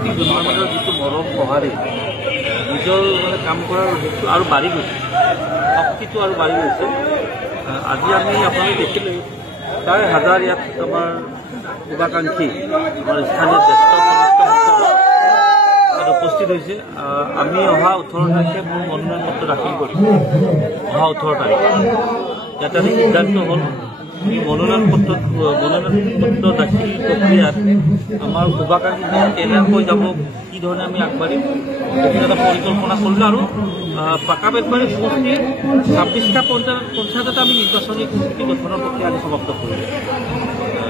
ব্যক্তি জন্মৰ মাজত যিটো মৰম সঁহাৰি নিজৰ মানে কাম কৰাৰ সেইটো আৰু বাঢ়ি গৈছে, শক্তিটো আৰু বাঢ়ি গৈছে। আজি আমি আপোনালোকে দেখিলে প্ৰায় হাজাৰ ইয়াত আমাৰ শুভাকাংক্ষী আমাৰ স্থানীয় জ্যেষ্ঠ উপস্থিত হৈছে। আমি অহা 18 তাৰিখে মোৰ মনোনয়ন পত্ৰ দাখিল কৰিম। অহা 18 তাৰিখ ইয়াত আমি সিদ্ধান্ত হ'ল এই মনোনয়ন পত্ৰ দাখিল প্ৰক্ৰিয়াত আমাৰ শুভাকাংক্ষী কেনেকৈ যাব, কি ধৰণে আমি আগবাঢ়িম সেইখিনি এটা পৰিকল্পনা কৰিলোঁ। আৰু পাকা বেতবাৰী সমষ্টিৰ 26টা পঞ্চায়তত আমি নিৰ্বাচনী সমিতি গঠনৰ প্ৰক্ৰিয়া আমি সমাপ্ত কৰিলোঁ।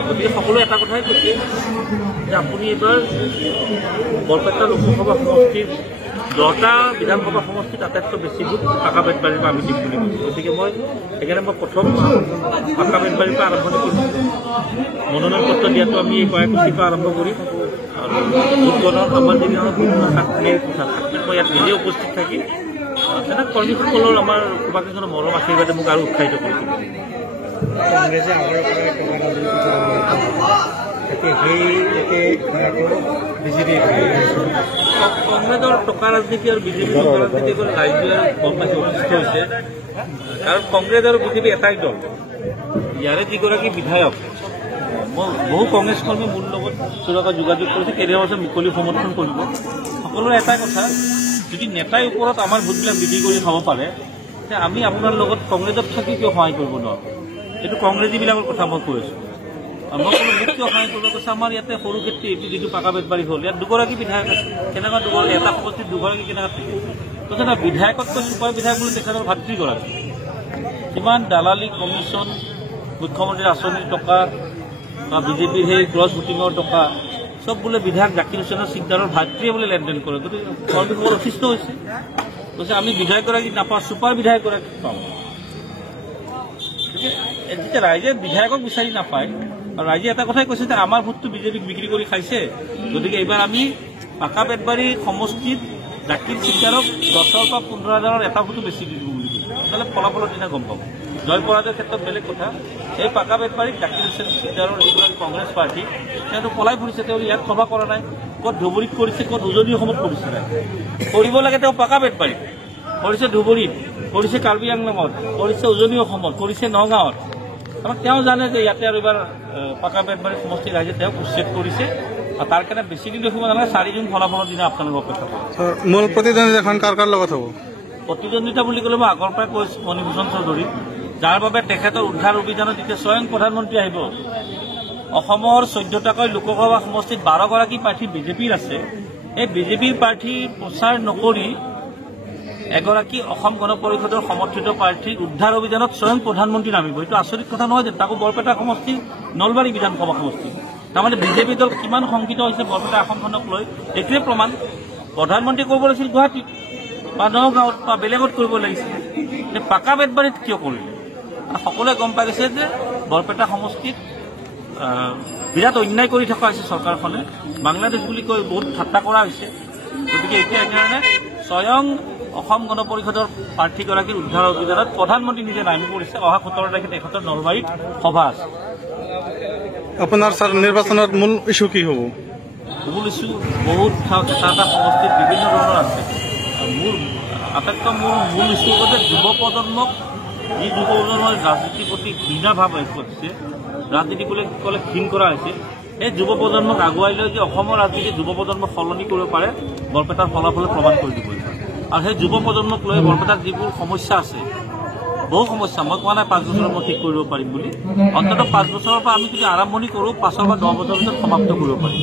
গতিকে সকলোৱে এটা কথাই কৈছে যে আপুনি এইবাৰ বৰপেটা লোকসভা সমষ্টিৰ 10টা বিধানসভা সমষ্টিত আটাইতকৈ বেছি ভোট পাকা বেতবাৰীৰ পৰা আমি দিম বুলি কৈছোঁ। গতিকে সেইকাৰণে মই প্ৰথম পাকা বেতবাৰীৰ পৰা আৰম্ভণি কৰিছোঁ। মনোনয়ন পত্ৰ দিয়াটো আমি এই কয়াকুছিৰ পৰা আৰম্ভ কৰিম। আৰু ভোট গণনা আমাৰ যিবিলাক মই ইয়াত নিজে উপস্থিত থাকি তেনে কৰ্মীসকলৰ আমাৰ শুভাকাংক্ষীৰ মৰম আশীৰ্বাদে মোক আৰু উৎসাহিত কৰিছিল। কংগ্ৰেছে আগৰ কংগ্ৰেছৰ টকা ৰাজনীতি আৰু বিজেপিৰ টকা ৰাজনীতি কৰি ৰাইজে গম পাইছে অসুস্থ হৈছে। কাৰণ কংগ্ৰেছ আৰু বিজেপি এটাই দল। ইয়াৰে যিগৰাকী বিধায়ক মই বহু কংগ্ৰেছ কৰ্মী মোৰ লগত চোৰাকৈ যোগাযোগ কৰিছে, কেইদিনমান পাছত মুকলি সমৰ্থন কৰিব। সকলোৰে এটাই কথা, যদি নেতাই ওপৰত আমাৰ ভোটবিলাক বিক্ৰী কৰি খাব পাৰে তে আমি আপোনাৰ লগত কংগ্ৰেছত থাকি কিয় সহায় কৰিব নোৱাৰোঁ? এইটো কংগ্ৰেছীবিলাকৰ কথা মই কৈ আছোঁ। মই ক'লো মোক কিয় সহায় কৰিব কৈছে, আমাৰ ইয়াতে সৰু ক্ষেত্ৰত এইটো যিটো পাকা বেতবাৰী হ'ল ইয়াত দুগৰাকী বিধায়ক আছে, কেনেকুৱা দুগৰাকী এটা সমষ্টিত দুগৰাকী কেনেকুৱা থাকে? কৈছে না বিধায়কতকৈ চুপাৰ বিধায়ক বুলি তেখেতৰ ভাতৃগৰাকী কিমান দালালি কমিশ্যন, মুখ্যমন্ত্ৰীৰ আঁচনিৰ টকা বা বিজেপিৰ সেই ক্ৰছ ভোটিঙৰ টকা চব বোলে বিধায়ক জাকিৰ হুছেইনৰ চিকদাৰৰ ভাতৃয়ে বোলে লেনদেন কৰে। গতিকে কৰ্মীসকল অসুস্থ হৈছে। কৈছে আমি বিধায়কগৰাকীক নাপাওঁ, চুপাৰ বিধায়কগৰাকীক পাওঁ। যেতিয়া ৰাইজে বিধায়কক বিচাৰি নাপায় আৰু ৰাইজে এটা কথাই কৈছে যে আমাৰ ভোটটো বিজেপিক বিক্ৰী কৰি খাইছে, গতিকে এইবাৰ আমি পাকা বেতবাৰী সমষ্টিত জাকিৰ চিকদাৰক 10,000 পৰা 15,000 এটা ভোটো বেছি দি দিব বুলি কৈছে। নহ'লে ফলাফলৰ দিনা গম পাব। জয় পৰাজয়ৰ ক্ষেত্ৰত বেলেগ কথা। এই পাকা বেতবাৰীত জাকিৰ হুছেইন চিকদাৰৰ যিগৰাকী কংগ্ৰেছ পাৰ্টী তেওঁতো পলাই ফুৰিছে, তেওঁ ইয়াত সভা কৰা নাই, ক'ত ধুবুৰীত কৰিছে, ক'ত উজনি অসমত কৰিছে নাই। কৰিব লাগে তেওঁ পাকা বেতবাৰীত, কৰিছে ধুবুৰীত, কৰিছে কাৰ্বি আংলঙত, কৰিছে উজনি অসমত, কৰিছে নগাঁৱত। আমাক তেওঁ জানে যে ইয়াতে আৰু এইবাৰ পাকা বেতবাৰী সমষ্টিৰ ৰাইজে তেওঁক উচ্ছেদ কৰিছে। আৰু তাৰ কাৰণে বেছি দিন দেখিব নালাগে, 4 জুন ফলাফলৰ দিনা আপোনালোকক অপেক্ষা কৰিব। মূল প্ৰতিদ্বন্দ্বিতাখন কাৰ কাৰ লগত হ'ব? প্ৰতিদ্বন্দ্বিতা বুলি ক'লে মই আগৰ পৰাই কৈছোঁ মণিভূষণ চৌধুৰী, যাৰ বাবে তেখেতৰ উদ্ধাৰ অভিযানত এতিয়া স্বয়ং প্ৰধানমন্ত্ৰী আহিব। অসমৰ 14টাকৈ লোকসভা সমষ্টিত 12গৰাকী প্ৰাৰ্থী বিজেপিৰ আছে। এই বিজেপিৰ প্ৰাৰ্থী প্ৰচাৰ নকৰি এগৰাকী অসম গণ পৰিষদৰ সমৰ্থিত প্ৰাৰ্থীৰ উদ্ধাৰ অভিযানত স্বয়ং প্ৰধানমন্ত্ৰী নামিব। এইটো আচৰিত কথা নহয় যে, তাকো বৰপেটা সমষ্টি, নলবাৰী বিধানসভা সমষ্টি। তাৰমানে বিজেপি দল কিমান শংকিত হৈছে বৰপেটা আসনখনক লৈ এইটোৱে প্ৰমাণ। প্ৰধানমন্ত্ৰী কৰিব লাগিছিল গুৱাহাটীত বা নগাঁৱত বা বেলেগত কৰিব লাগিছিল, পাকা বেতবাৰীত কিয় কৰিলে? সকলোৱে গম পাই গৈছে যে বৰপেটা সমষ্টিত বিৰাট অন্যায় কৰি থকা হৈছে চৰকাৰখনে। বাংলাদেশ বুলি কৈ বহুত ঠাট্টা কৰা হৈছে। গতিকে এতিয়া সেইকাৰণে স্বয়ং অসম গণ পৰিষদৰ প্ৰাৰ্থীগৰাকীৰ উদ্ধাৰ অভিযানত প্ৰধানমন্ত্ৰী নিজে নামি পৰিছে। অহা 17 তাৰিখে তেখেতৰ নলবাৰীত সভা আছে। আপোনাৰ নিৰ্বাচনত মূল ইছ্যু কি হ'ব? মূল ইছ্যু বহুত এটা সমষ্টিত বিভিন্ন ধৰণৰ আছে। মোৰ আটাইতকৈ মূল ইছ্যু হ'ল যে যুৱ প্ৰজন্মক, যি যুৱ প্ৰজন্মৰ ৰাজনীতিৰ প্ৰতি ঘৃণা ভাৱ কৰিছে, ৰাজনীতি বুলি ক'লে ঘৃণ কৰা হৈছে, এই যুৱ প্ৰজন্মক আগুৱাই লৈ যে অসমৰ ৰাজনীতি যুৱ প্ৰজন্মক সলনি কৰিব পাৰে বৰপেটাৰ ফলাফলে প্ৰমাণ কৰি দিব। আৰু সেই যুৱ প্ৰজন্মক লৈ বৰপেটাত যিবোৰ সমস্যা আছে, বহু সমস্যা, মই কোৱা নাই 5 বছৰত মই ঠিক কৰিব পাৰিম বুলি, অন্ততঃ 5 বছৰৰ পৰা আমি যদি আৰম্ভণি কৰোঁ 5 বা 10 বছৰৰ ভিতৰত সমাপ্ত কৰিব পাৰিম।